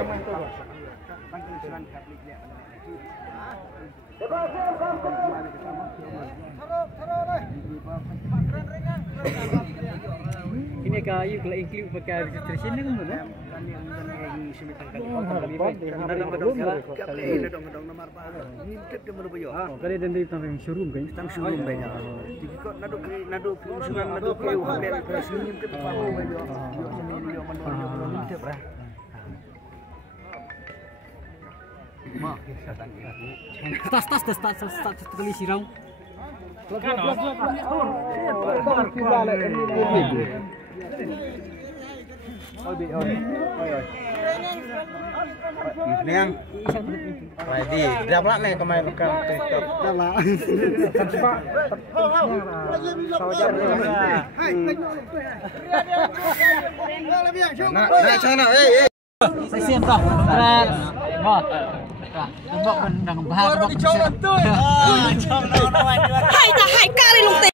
Ini kayu kalau include pakai registration ni kan mana? Kalau dan dari tentang showroom kan? Tentang showroom banyak. Jadi kau nado showroom nado kayu hamil presiden ke tempat banyak. Tas sekali sirau. Neng, ready. Dah pula nih kemarin bukan TikTok. Dah lah. Nak sana, Saya siap kah? Wah. Tembak kan dah bahas. Hai tak hai kali lu